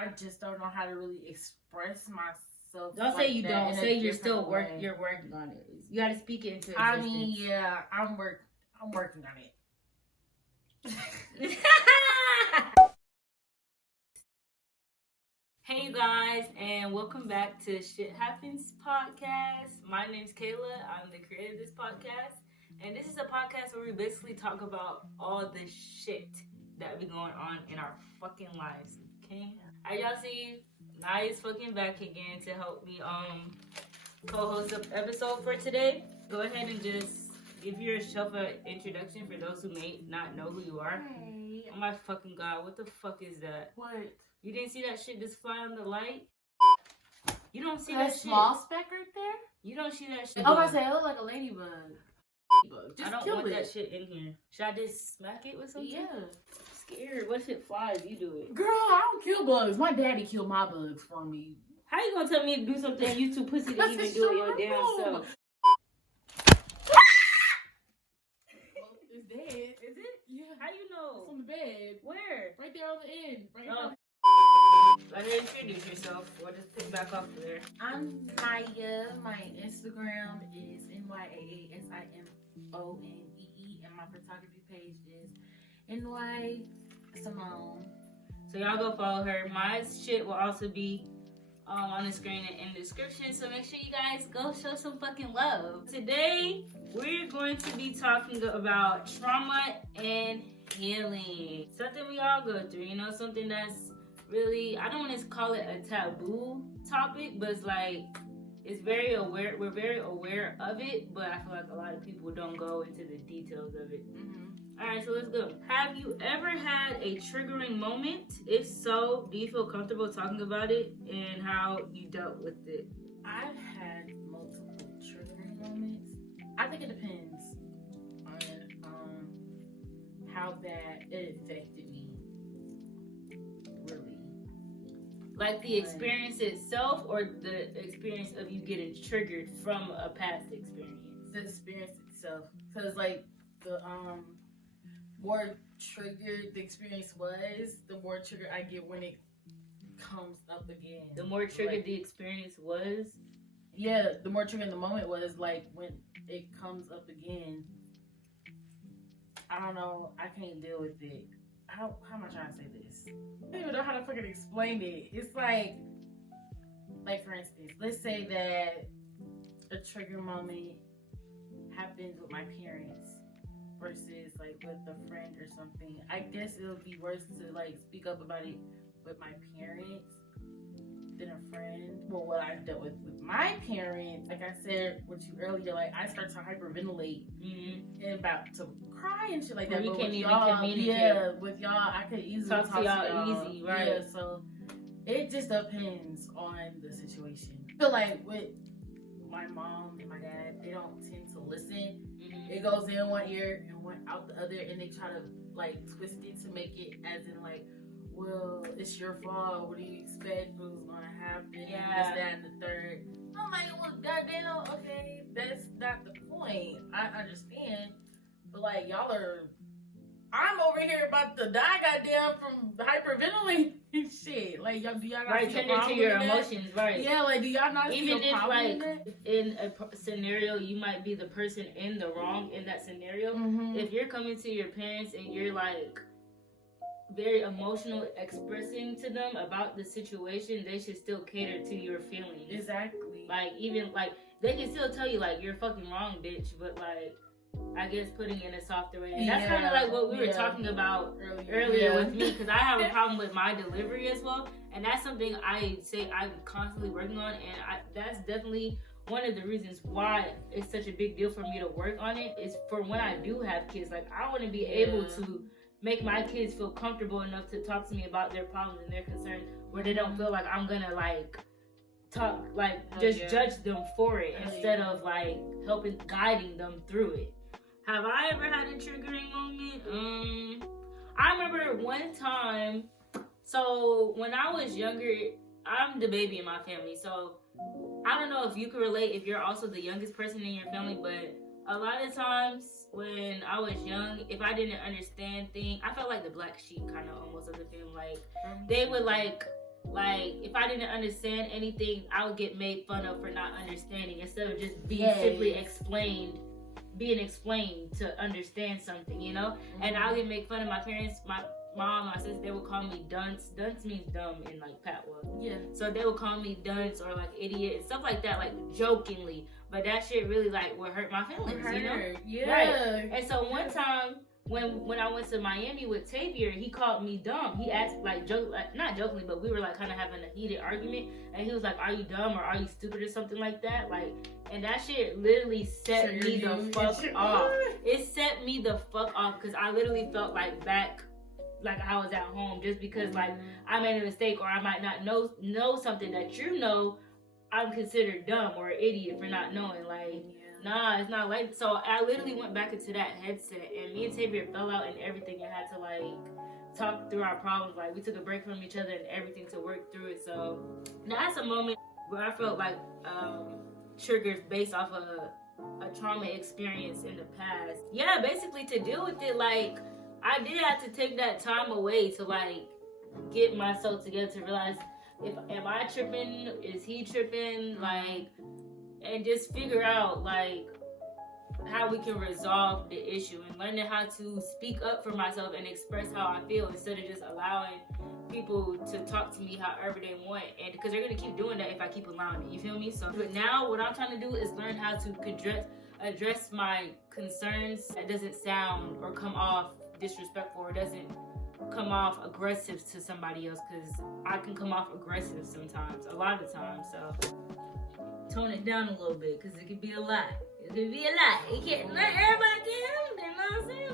I just don't know how to really express myself. Don't say you don't. Say you're still you're working on it. You gotta speak it into existence. I mean, yeah, I'm working on it. Hey you guys, and welcome back to Shit Happens Podcast. My name's Kayla. I'm the creator of this podcast. And this is a podcast where we basically talk about all the shit that be going on in our fucking lives. Okay? As y'all see, Naya's fucking back again to help me co-host the episode for today. Go ahead and just give yourself an introduction for those who may not know who you are. Hey. Oh my fucking god, what the fuck is that? What? You didn't see that shit just fly on the light? You don't see that that shit? Small speck right there? You don't see that shit? I was about to say, it look like a ladybug. Just I don't kill want it. that shit in here. Should I just smack it with something? Yeah. I'm scared. What if it flies? You do it. Girl, I don't kill bugs. My daddy killed my bugs for me. How you gonna tell me to do something you too pussy to even do it your damn self? It's dead. Is it? Yeah. How you know? It's on the bed. Where? Right there on the end. Right Oh. Let her introduce yourself. Or just pick back up there. I'm Naya. My Instagram is NYAASIMONEE, and my photography page is NY Simone. So y'all go follow her. My shit will also be on the screen and in the description. So make sure you guys go show some fucking love. Today, we're going to be talking about trauma and healing. Something we all go through, you know, something that's really, I don't want to call it a taboo topic, but it's like, it's very aware, we're very aware of it, but I feel like a lot of people don't go into the details of it. Alright, so let's go. Have you ever had a triggering moment? If so, do you feel comfortable talking about it and how you dealt with it? I've had multiple triggering moments. I think it depends on how bad it affected me. Really. Like the experience itself or the experience of you getting triggered from a past experience? The experience itself. Because like the more triggered the experience was, the more triggered I get when it comes up again. The more triggered the experience was? Yeah, the more triggered the moment was, like, when it comes up again. I don't know, I can't deal with it. How am I trying to say this? I don't even know how to fucking explain it. It's like for instance, let's say that a trigger moment happens with my parents versus like with a friend or something. I guess it would be worse to like speak up about it with my parents than a friend. Well, what I dealt with my parents, like I said with you earlier, like I start to hyperventilate and about to cry and shit like that. You but can't with even y'all, communicate. yeah, with y'all, I could easily talk to y'all easy, right? Yeah, so it just depends on the situation. I feel like with my mom and my dad, they don't tend to listen. It goes in one ear and one out the other, and they try to like twist it to make it as in like, well, it's your fault. What do you expect was gonna happen? Yeah. This, that, and the third. I'm like, well, goddamn, okay, that's not the point. I understand, but like y'all are. I'm over here about to die, goddamn, from hyperventilating and shit. Like, y'all, do y'all not see a tender problem to your in that? emotions, right? Yeah, like, do y'all not even see a if problem like in that? in a scenario you might be the person in the wrong in that scenario. If you're coming to your parents and you're like very emotional expressing to them about the situation, they should still cater to your feelings. Exactly. Like, even like they can still tell you like you're fucking wrong, bitch, but like I guess putting it in a softer way. And that's kind of like what we were talking about earlier with me, because I have a problem with my delivery as well. And that's something I say I'm constantly working on. And that's definitely one of the reasons why it's such a big deal for me to work on it, is for when I do have kids. Like, I want to be able to make my kids feel comfortable enough to talk to me about their problems and their concerns, where they don't feel like I'm gonna like talk, like judge them for it instead of like guiding them through it. Have I ever had a triggering moment? I remember one time, so when I was younger, I'm the baby in my family, so I don't know if you can relate if you're also the youngest person in your family, but a lot of times when I was young, if I didn't understand things, I felt like the black sheep kind of almost of the family. Like, they would like Like, if I didn't understand anything, I would get made fun of for not understanding instead of just being simply being explained to understand something, you know? And I would make fun of my parents, my mom, my sister, they would call me dunce. Dunce means dumb in like Patwa. Yeah. So they would call me dunce or like idiot and stuff like that, like jokingly. But that shit really like would hurt my feelings, you know? Yeah. Right. And so one time when I went to Miami with Tavier, he called me dumb. He asked like not jokingly, but we were like kind of having a heated argument, and he was like, "Are you dumb or are you stupid or something like that?" Like, and that shit literally set me the fuck off. It set me the fuck off because I literally felt like back. Like I was at home just because like I made a mistake or I might not know something that you know I'm considered dumb or an idiot for not knowing. Like, nah, it's not like. So I literally went back into that headset and me and Tavier fell out and everything and had to like talk through our problems. Like we took a break from each other and everything to work through it. So that's a moment where I felt like triggers based off of a trauma experience in the past. Yeah, basically to deal with it, like I did have to take that time away to like get myself together to realize if am I tripping, is he tripping, like, and just figure out like how we can resolve the issue and learning how to speak up for myself and express how I feel instead of just allowing people to talk to me however they want, and because they're gonna keep doing that if I keep allowing it, you feel me? So but now what I'm trying to do is learn how to address my concerns that doesn't sound or come off disrespectful or doesn't come off aggressive to somebody else, because I can come off aggressive sometimes, a lot of the time. So tone it down a little bit because it could be a lot. It could be a lot. You can't, not everybody can handle it, you know what I'm saying?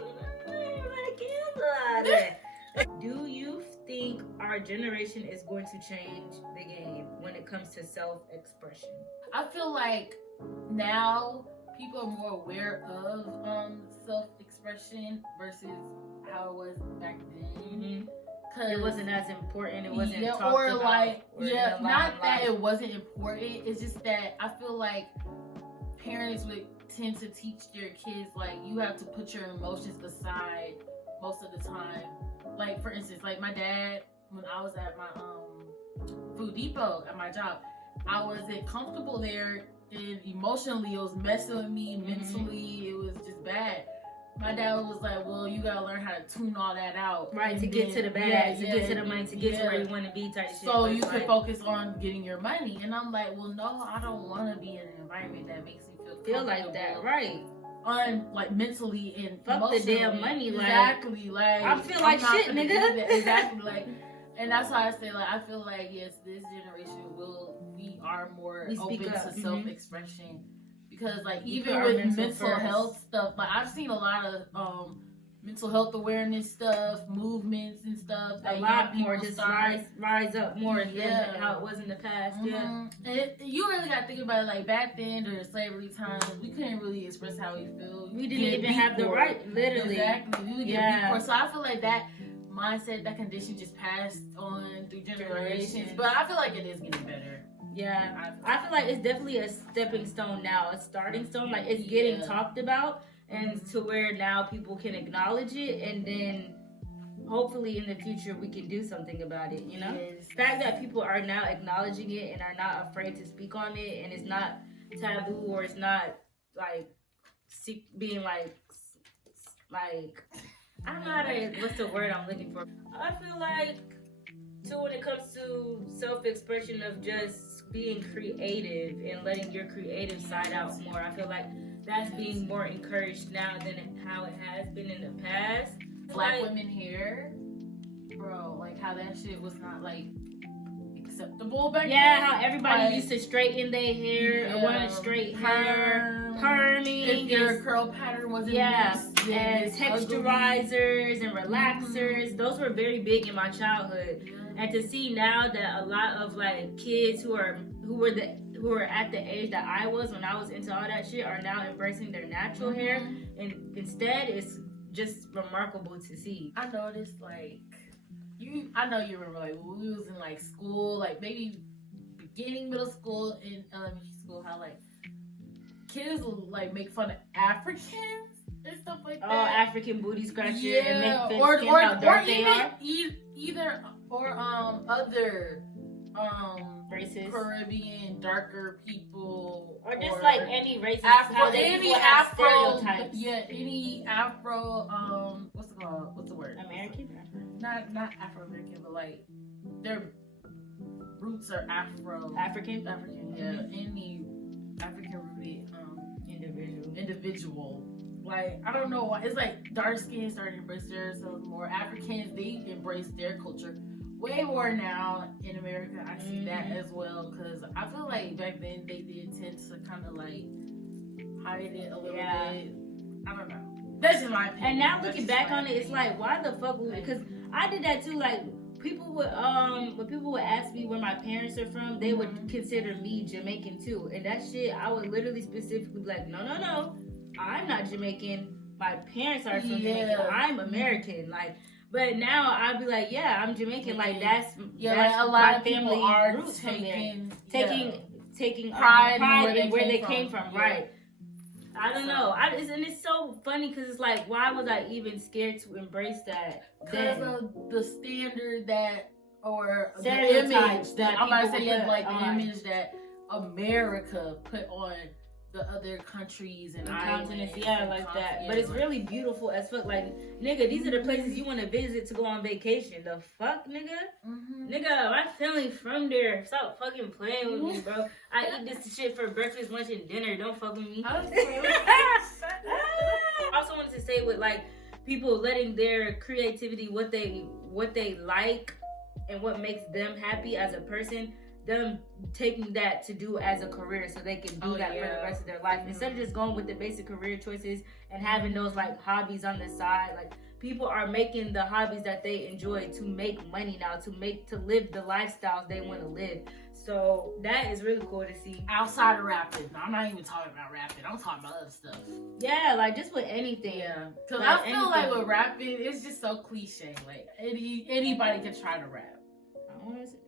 Not everybody can handle a lot of that. Do you think our generation is going to change the game when it comes to self-expression? I feel like now people are more aware of self-expression versus how it was back then. Cause it wasn't as important. It wasn't talked or about. Like, or not that it wasn't important. It's just that I feel like parents would tend to teach their kids like you have to put your emotions aside most of the time. Like for instance, like my dad, when I was at my Food Depot at my job, I wasn't comfortable there, and emotionally it was messing with me. Mentally, it was just bad. My dad was like, well, you gotta learn how to tune all that out. Right, and to get to the bag, to get to the money, to get to where you want to be type shit. So you can focus on getting your money. And I'm like, well, no, I don't want to be in an environment that makes me feel like that, right? Like mentally and fuck emotionally. The damn money, exactly. Like I feel like shit, nigga. Exactly, like, and that's why I say, like, I feel like yes, this generation we are more open to self-expression. Because like even with mental health stuff, like I've seen a lot of mental health awareness stuff, movements and stuff. A lot more just rise up more than how it was in the past. And you really got to think about it. Like back then during slavery times, we couldn't really express how we feel. We didn't even have the right, literally. Exactly. We would get beat for. So I feel like that mindset, that condition just passed on through generations. But I feel like it is getting better. Yeah, I feel like it's definitely a stepping stone now, a starting stone. Like it's getting talked about, and to where now people can acknowledge it, and then hopefully in the future we can do something about it. You know, the fact that people are now acknowledging it and are not afraid to speak on it, and it's not taboo or it's not like being like I don't know how to, what's the word I'm looking for. I feel like too when it comes to self-expression of just being creative and letting your creative side out more, I feel like that's being more encouraged now than how it has been in the past. Black women hair, bro, like how that shit was not like acceptable back then. Yeah, how everybody used to straighten their hair, want straight hair, perming. If your curl pattern wasn't and texturizers and relaxers, those were very big in my childhood. And to see now that a lot of like kids who are at the age that I was when I was into all that shit are now embracing their natural hair, and instead it's just remarkable to see. I noticed like I know you remember like when we was in like school, like maybe beginning middle school and elementary school, how like kids will like make fun of Africans and stuff like that. Oh, African booty scratcher and make them skin how dark they are. Either or other Racist. Caribbean, darker people, or just like any racist, any Afro, any Afro, what's it called? What's the word? American? Not Afro American, but like their roots are African, yeah. Any African rooted individual. Like, I don't know why. It's like dark skin starting to embrace themselves more. Africans, they embrace their culture way more now in America. I see that as well, because I feel like back then they did tend to kind of like hide it a little bit. I don't know. That's just my opinion. And now looking back on it, it's like, why the fuck would we? Because I did that too. Like, people would when people would ask me where my parents are from, they would consider me Jamaican too. And that shit, I would literally specifically be like, no, I'm not Jamaican. My parents are from Jamaica. I'm American. Like, but now I'd be like, yeah, I'm Jamaican. Like, that's like a lot of family are roots taking pride in where they came from. Yeah. Right. I don't know. And it's so funny because it's like, why was I even scared to embrace that? Because of the standard that, or stereotypes the image that I'm about to say, the image that America put on the other countries and continents, like that. But it's really beautiful as fuck. Like, nigga, these are the places you want to visit to go on vacation. The fuck, nigga? Nigga, my family from there. Stop fucking playing with me, bro. I eat this shit for breakfast, lunch, and dinner. Don't fuck with me. I also wanted to say with like people letting their creativity, what they like and what makes them happy as a person, them taking that to do as a career so they can do that for the rest of their life. Instead of just going with the basic career choices and having those like hobbies on the side, like people are making the hobbies that they enjoy to make money now, to live the lifestyles they want to live. So that is really cool to see. Outside of rapping. I'm not even talking about rapping. I'm talking about other stuff. Yeah, like just with anything. Yeah. Because I feel like with rapping, it's just so cliche. Like anybody can try to rap.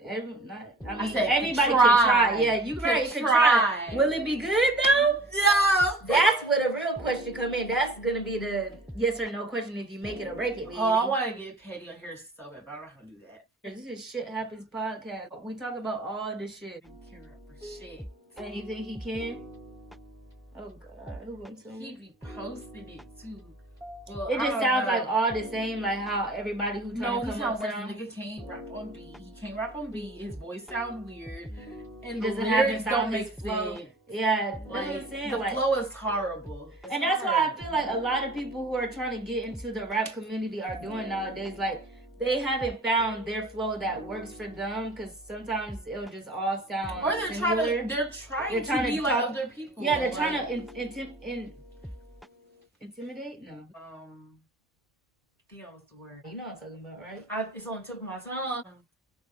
Everybody can try. Yeah, you right. Can try. Will it be good though? No. That's where the real question come in. That's gonna be the yes or no question if you make it or break it. Baby. Oh, I want to get petty on here so bad, but I'm not gonna do that. This is Shit Happens podcast. We talk about all the shit. He can't rap for shit. And you think he can? Oh God, who gonna tell me? He be posting it too. Well, it just sounds like all the same, like how everybody who trying to come up sound. Nigga can't rap on beat. He can't rap on beat. His voice sound weird, and doesn't have the sound make sense. Yeah, like the flow is horrible. And that's why I feel like a lot of people who are trying to get into the rap community are doing nowadays. Like they haven't found their flow that works for them, because sometimes it'll just all sound. Or they're similar. trying to be like other people. Yeah, they're trying to intimidate? No. What's the word? You know what I'm talking about, right? It's on the tip of my tongue.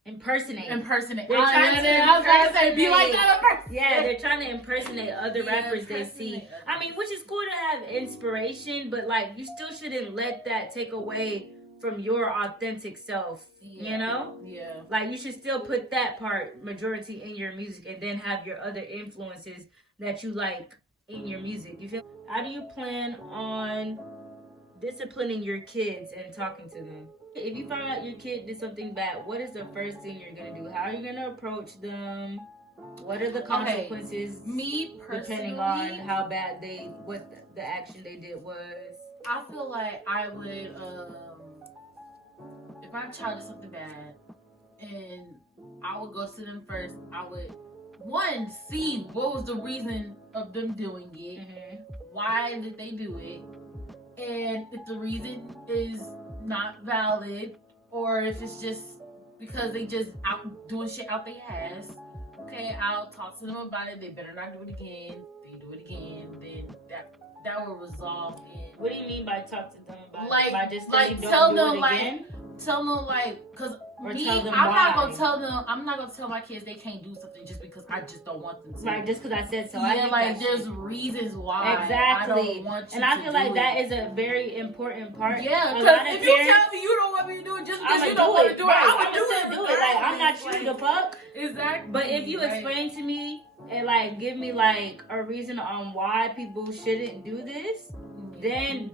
Impersonate. They're trying to be like that person. Yeah, they're trying to impersonate other rappers they see. I mean, which is cool to have inspiration, but like you still shouldn't let that take away from your authentic self. You know? Yeah. Like you should still put that part majority in your music, and then have your other influences that you like in your music. You feel? How do you plan on disciplining your kids and talking to them? If you find out your kid did something bad, what is the first thing you're gonna do? How are you gonna approach them? What are the consequences? Me personally, depending on how bad what the action they did was. I feel like I would, if my child did something bad, and I would go to them first. I would see what was the reason of them doing it. Mm-hmm. Why did they do it? And if the reason is not valid, or if it's just because they just out doing shit out their ass, okay, I'll talk to them about it. They better not do it again. If they do it again, then that will resolve it. What do you mean by talk to them about it? By just tell them because I'm not gonna tell my kids they can't do something just because I just don't want them to. Right, just because I said so. Yeah, like there's reasons why. Exactly. I don't want you and I feel like that is a very important part. Yeah, because if you tell me you don't want me to do it just because you don't want to do it, I would do it. Like I'm not you to fuck. Exactly. But if you explain to me and like give me like a reason on why people shouldn't do this, then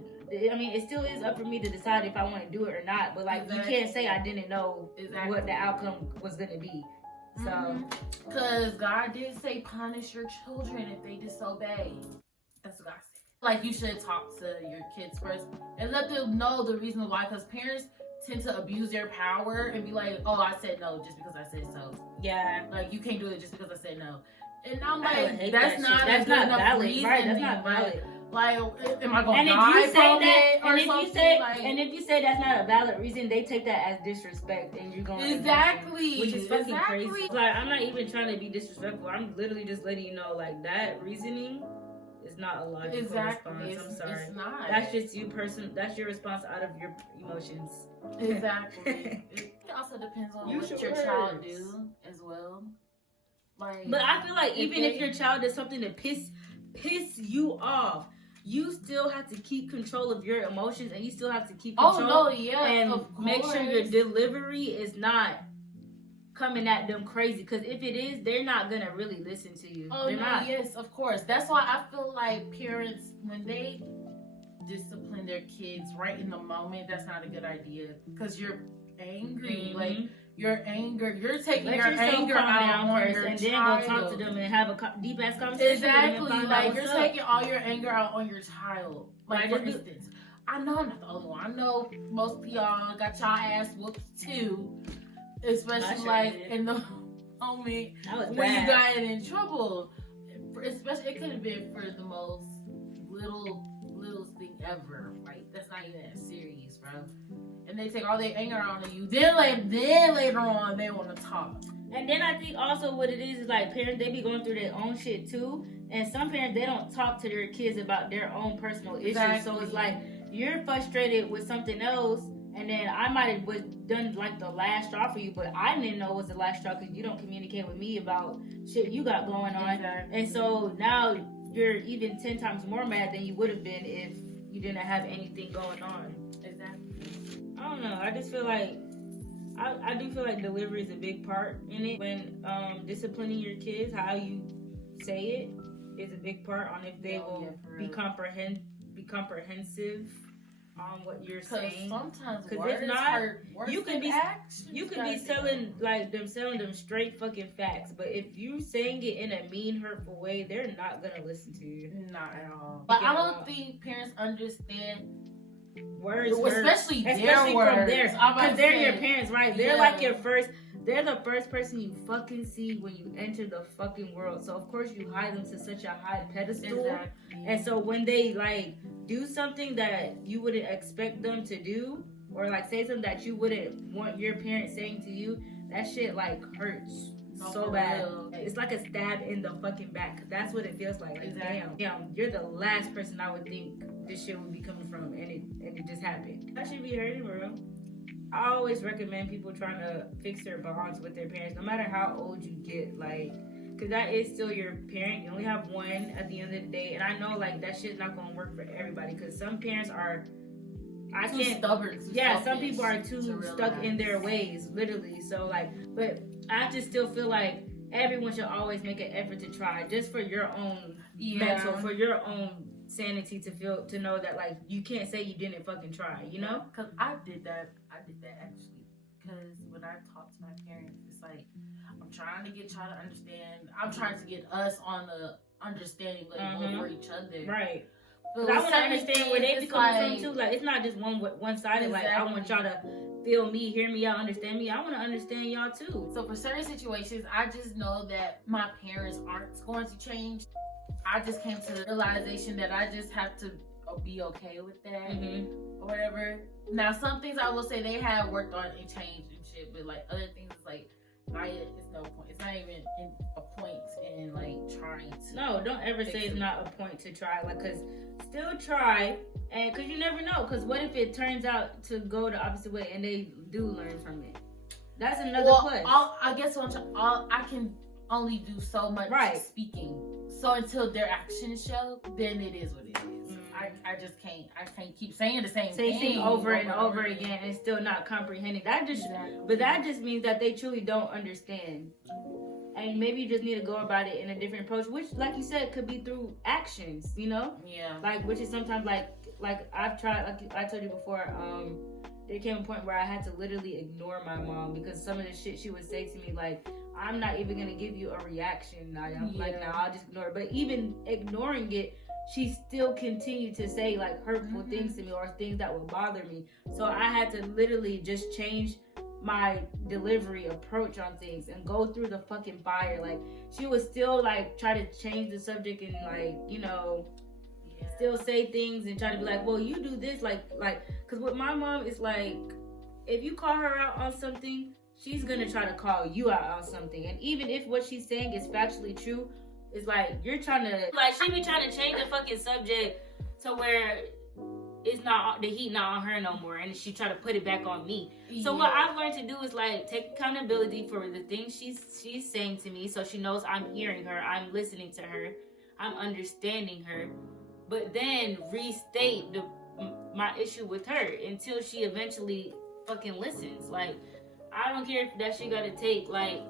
I mean, it still is up for me to decide if I want to do it or not. But like, you can't say I didn't know what the outcome was gonna be. So, because God did say punish your children if they disobey. That's what God said. Like, you should talk to your kids first and let them know the reason why, because parents tend to abuse their power and be like, oh, I said no just because I said so. Yeah. Like, you can't do it just because I said no. And I'm like, that's not valid. Reason, right, that's not valid. Like, am I going to die from it or something? And if you say that's not a valid reason, they take that as disrespect, and you're going to exactly, which is fucking crazy. Like, I'm not even trying to be disrespectful. I'm literally just letting you know, like, that reasoning is not a logical response. I'm sorry. It's not. That's just you that's your response out of your emotions. Exactly. It also depends on what your child do as well. Like, but I feel like even if your child does something to piss you off, you still have to keep control of your emotions, and you still have to keep control. And make sure your delivery is not coming at them crazy, because if it is, they're not gonna really listen to you. Oh, they're not. Yes, of course. That's why I feel like parents, when they discipline their kids right in the moment, that's not a good idea, because you're angry. Like, you're taking your anger out on your and child. then go talk to them and have a deep ass conversation. Exactly. Like, you're taking all your anger out on your child. Like, for instance, I know I'm not the only one. I know most of y'all got y'all ass whooped too, especially like in the moment when you got in trouble. Especially, it could have been for the most littlest thing ever. Like, that's not even that serious, bro. And they take all their anger out on you. Then later on, they want to talk. And then I think also what it is like, parents, they be going through their own shit too. And some parents, they don't talk to their kids about their own personal issues. Exactly. So it's like, you're frustrated with something else, and then I might have done like the last straw for you, but I didn't know it was the last straw because you don't communicate with me about shit you got going on. Exactly. And so now you're even 10 times more mad than you would have been if you didn't have anything going on. Exactly. I don't know. I just feel like I do feel like delivery is a big part in it. When disciplining your kids, how you say it is a big part on if they will be comprehensive on what you're saying. Sometimes words if not, hurt worse you could be actions. You could be selling them straight fucking facts, but if you saying it in a mean, hurtful way, they're not gonna listen to you. Not at all. But I don't think parents understand words, especially their words, from theirs, because they're your parents, right? They're like they're the first person you fucking see when you enter the fucking world. So of course you hide them to such a high pedestal. Exactly. And so when they like do something that you wouldn't expect them to do, or like say something that you wouldn't want your parents saying to you, that shit like hurts so bad. It's like a stab in the fucking back. That's what it feels like. Exactly. Damn, you're the last person I would think this shit would be coming from, and it just happened. That should be hurting, bro. I always recommend people trying to fix their bonds with their parents, no matter how old you get, like, because that is still your parent. You only have one at the end of the day, and I know, like, that shit's not going to work for everybody, because some parents are, stubborn. Some people are too stuck in their ways, literally. So, like, but I just still feel like everyone should always make an effort to try, just for your own mental, for your own sanity, to know that, like, you can't say you didn't fucking try, you know? Because I did that actually, because when I talk to my parents, it's like, I'm trying to get y'all to understand, I'm trying to get us on the understanding level for each other. Right. But I want to understand where they be coming from too. Like, it's not just one-sided. Exactly. Like, I want y'all to feel me, hear me out, understand me. I want to understand y'all too. So for certain situations, I just know that my parents aren't going to change. I just came to the realization that I just have to be okay with that or whatever. Now, some things I will say they have worked on and changed and shit, but like other things, like, it's no point. It's not even a point in like trying to. No, don't ever say it's not a point to try. Like, cause still try, and cause you never know. Cause what if it turns out to go the opposite way and they do learn from it? That's another plus. I guess I can only do so much speaking. So until their actions show, then it is what it is. I just can't. I can't keep saying the same thing over and over again and still not comprehending. But that just means that they truly don't understand. And maybe you just need to go about it in a different approach, which, like you said, could be through actions. You know? Yeah. Like, which is sometimes like I've tried. Like I told you before, there came a point where I had to literally ignore my mom because some of the shit she would say to me, like, I'm not even gonna give you a reaction. Like, now I'll just ignore it. But even ignoring it, she still continued to say like hurtful things to me or things that would bother me. So I had to literally just change my delivery approach on things and go through the fucking fire. Like, she would still like try to change the subject and like, you know, still say things and try to be like, well, you do this, like, because with my mom, it's like, if you call her out on something, she's gonna try to call you out on something. And even if what she's saying is factually true, it's like, you're trying to, like, she be trying to change the fucking subject to where it's not, the heat not on her no more, and she try to put it back on me. So what I've learned to do is like take accountability for the things she's saying to me, so she knows I'm hearing her, I'm listening to her, I'm understanding her, but then restate my issue with her until she eventually fucking listens. Like, I don't care if that shit gotta take like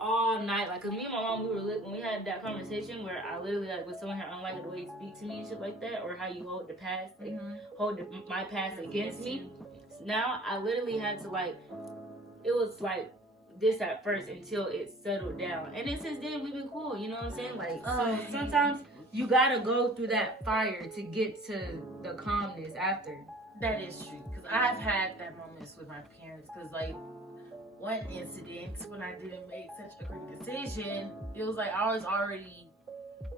all night. Like, cause me and my mom, when we had that conversation where I literally like with someone here, I don't like the way you speak to me and shit like that, or how you hold the past, like hold my past against me. Now I literally had to like, it was like this at first until it settled down, and then since then we've been cool. You know what I'm saying? Like, so sometimes you gotta go through that fire to get to the calmness after. That is true, because I've had that moments with my parents, because like one incident when I didn't make such a great decision, it was like I was already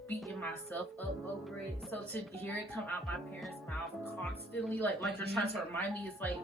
beating myself up over it. So to hear it come out my parents' mouth constantly, like they're trying to remind me, it's like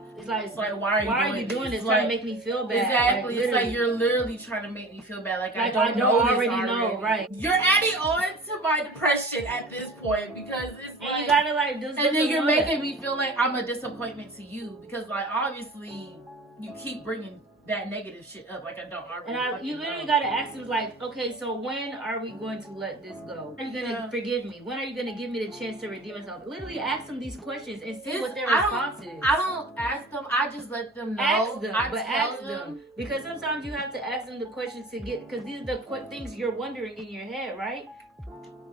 why are you doing this? Trying to make me feel bad. Exactly. Like, it's like you're literally trying to make me feel bad. Like I don't already know, right? You're adding on to my depression at this point, because it's like, and you gotta like do something. And then you're making me feel like I'm a disappointment to you, because like obviously you keep bringing that negative shit up. Like I don't already. And you literally gotta ask them, like, okay, so when are we going to let this go? Are you gonna forgive me? When are you gonna give me the chance to redeem myself? Literally ask them these questions and see what their response is. I don't ask them. I just let them know. Ask them, ask them, because sometimes you have to ask them the questions to get, because these are the things you're wondering in your head, right?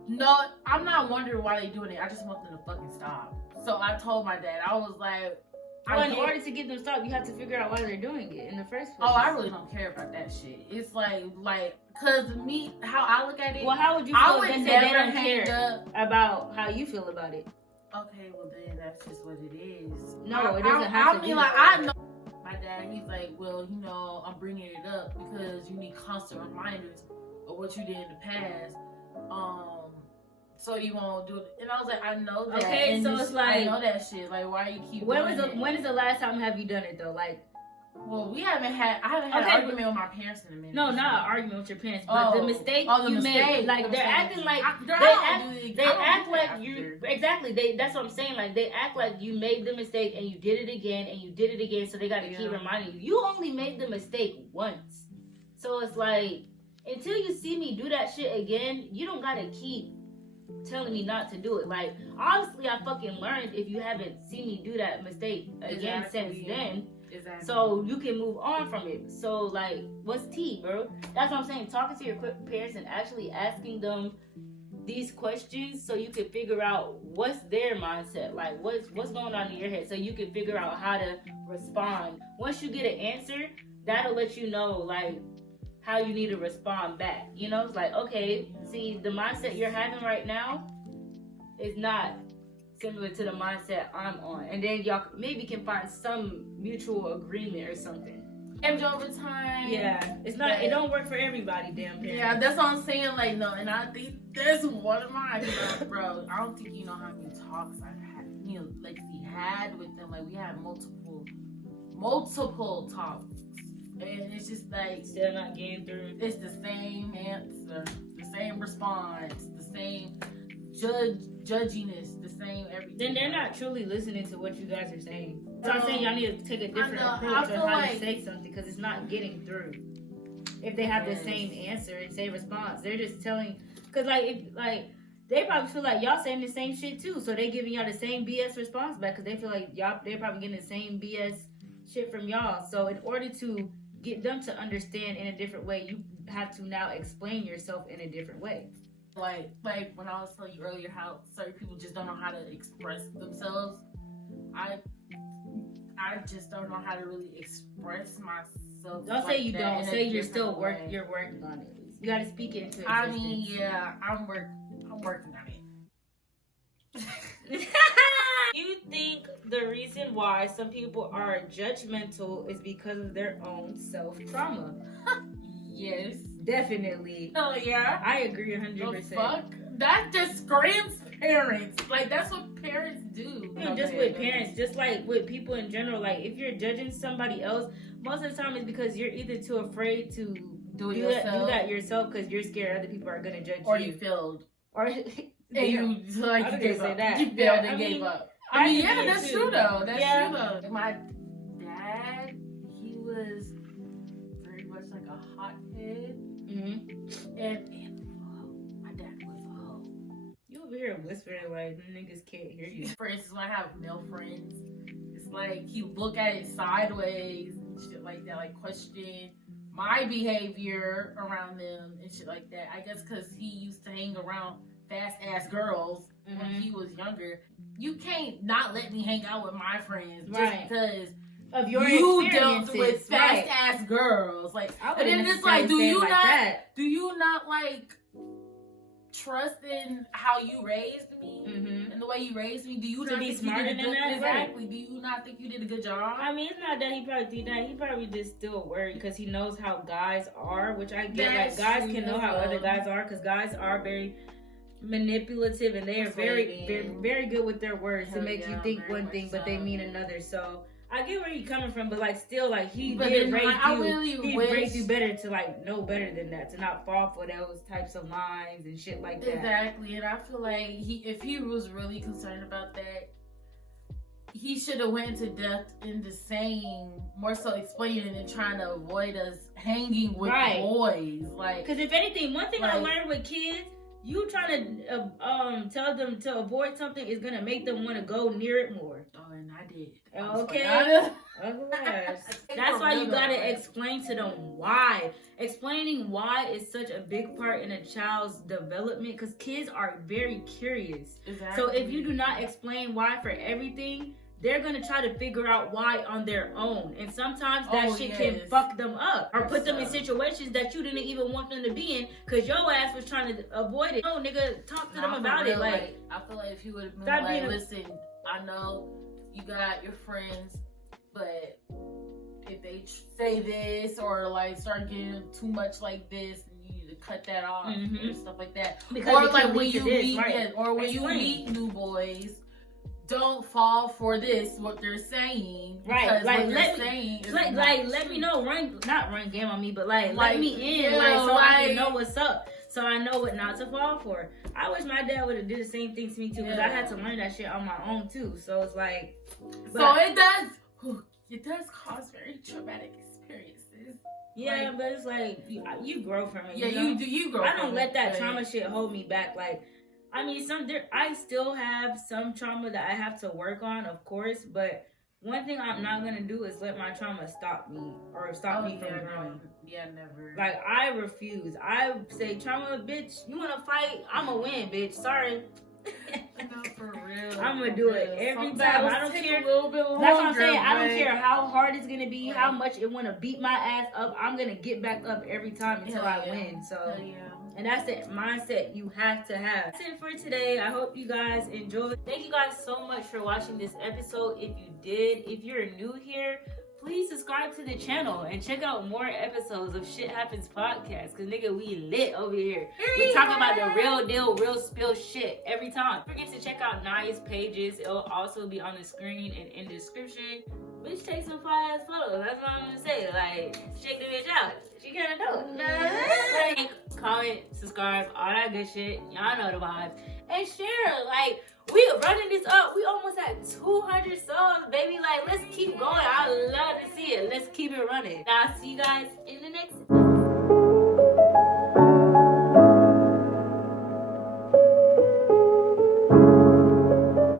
No, I'm not wondering why they're doing it. I just want them to fucking stop. So I told my dad, I was like, well, in order to get them stopped, you have to figure out why they're doing it in the first place. Oh, I really don't care about that shit. It's like, cause me, how I look at it. Well, how would you feel if they don't care about how you feel about it? Okay, well then that's just what it is. No, it doesn't have to be. I know. My dad, he's like, well, you know, I'm bringing it up because you need constant reminders of what you did in the past. So you won't do it. And I was like, I know that. Okay, and so it's like, I know that shit. Like, why you keep when is the last time have you done it though? Like, well, I haven't had an argument with my parents in a minute. No, not an argument with your parents, but the mistake you made. Like, they're acting like they act like you exactly. That's what I'm saying. Like, they act like you made the mistake and you did it again and you did it again. So they got to keep reminding you. You only made the mistake once. So it's like, until you see me do that shit again, you don't gotta keep telling me not to do it. Like, obviously I fucking learned if you haven't seen me do that mistake again since then. Exactly. So you can move on from it. So like, what's tea, bro? That's what I'm saying. Talking to your parents and actually asking them these questions so you can figure out what's their mindset, like what's going on in your head, so you can figure out how to respond. Once you get an answer, that'll let you know like how you need to respond back. You know, it's like, okay, see, the mindset you're having right now is not similar to the mindset I'm on, and then y'all maybe can find some mutual agreement or something. And over time, yeah, it's not. It don't work for everybody, damn parents. Yeah, that's what I'm saying. Like, no, and I think that's one of mine, bro. I don't think you know how many talks I've had. You know, Lexi had with them. Like, we had multiple talks. And it's just like, still not getting through. It's the same answer, the same response, the same judginess, the same everything. Then they're not truly listening to what you guys are saying. So I'm saying y'all need to take a different approach on how to say something, because it's not getting through. If they have the same answer and same response, they're just telling. Because they probably feel like y'all saying the same shit too, so they giving y'all the same BS response back, because they feel like they're probably getting the same BS shit from y'all. So in order to get them to understand in a different way, you have to now explain yourself in a different way. Like when I was telling you earlier how certain people just don't know how to express themselves, I I just don't know how to really express myself. Don't say you don't. Say you're still you're working on it. You gotta speak it into existence. I mean, yeah, I'm working on it. You think the reason why some people are judgmental is because of their own self-trauma? Yes. Definitely. Oh, yeah. I agree 100%. The fuck? That just screams parents. Like, that's what parents do. Even just with parents, just like with people in general. Like, if you're judging somebody else, most of the time it's because you're either too afraid to do that yourself because you're scared other people are going to judge you. Or you failed. Or and you, like, you gave up. That. You failed and gave up. I mean, yeah, that's true, though. That's true, though. My dad, he was very much like a hothead. Mm-hmm. And my dad was a hoe. You over here whispering like niggas can't hear you. For instance, when I have male friends, it's like he look at it sideways and shit like that, like question my behavior around them and shit like that. I guess because he used to hang around fast-ass girls when he was younger. You can't not let me hang out with my friends just because of your you experiences dealt with fast-ass girls. Like, and then it's like, do you not like trust in how you raised me and the way you raised me? Do you not be think smarter you did than that? Exactly. Do you not think you did a good job? I mean, it's not that he probably did that. He probably just still worried because he knows how guys are, which I get. Like, guys can know how other guys are because guys are very manipulative and they are very good with their words to make you think one thing but they mean another. So I get where you're coming from, but like still, like he did raise you better to like know better than that, to not fall for those types of lines and shit like that. Exactly, and I feel like if he was really concerned about that, he should have went into depth into saying, more so explaining and trying to avoid us hanging with boys. Like, because if anything, one thing I learned with kids, you trying to tell them to avoid something is gonna make them want to go near it more. Oh, and I did. Okay. That's why you gotta explain to them why. Explaining why is such a big part in a child's development because kids are very curious. Exactly. So if you do not explain why for everything, they're gonna try to figure out why on their own, and sometimes that shit can fuck them up or put them in situations that you didn't even want them to be in because your ass was trying to avoid it. No, nigga, talk to them about it. Like, I feel like if you would have been like, listen, I know you got your friends, but if they say this or like start getting too much like this, you need to cut that off and stuff like that. Because or like when you meet, when you meet new boys. Don't fall for this, what they're saying. Right. Like, let me know. Not run game on me, but let me in. So I can know what's up. So I know what not to fall for. I wish my dad would have did the same thing to me too, because I had to learn that shit on my own too. So it's like. So it does cause very traumatic experiences. Yeah, like, but it's like, you grow from it. Yeah, you grow from it. I don't let that trauma shit hold me back. Like, I mean, I still have some trauma that I have to work on, of course, but one thing I'm not going to do is let my trauma stop me or stop me from growing. Yeah, never. Like, I refuse. I say, trauma, bitch, you want to fight? I'm going to win, bitch. Sorry. No, for real. I'm going to do it every time. I don't care. That's what I'm saying. I don't care how hard it's going to be, how much it want to beat my ass up. I'm going to get back up every time until I win. So. And that's the mindset you have to have. That's it for today. I hope you guys enjoyed. Thank you guys so much for watching this episode. If you did, if you're new here, please subscribe to the channel and check out more episodes of Shit Happens Podcast. Cause nigga, we lit over here. We talking about the real deal, real spill shit every time. Don't forget to check out Naya's pages. It'll also be on the screen and in the description. Bitch, take some fire ass photos. That's what I'm gonna say. Like, check the bitch out. She kinda dope. Like, comment, subscribe, all that good shit. Y'all know the vibes. And share. Like, we running this up. We almost at 200 subs, baby. Like, let's keep going. I love to see it. Let's keep it running. I'll see you guys in the next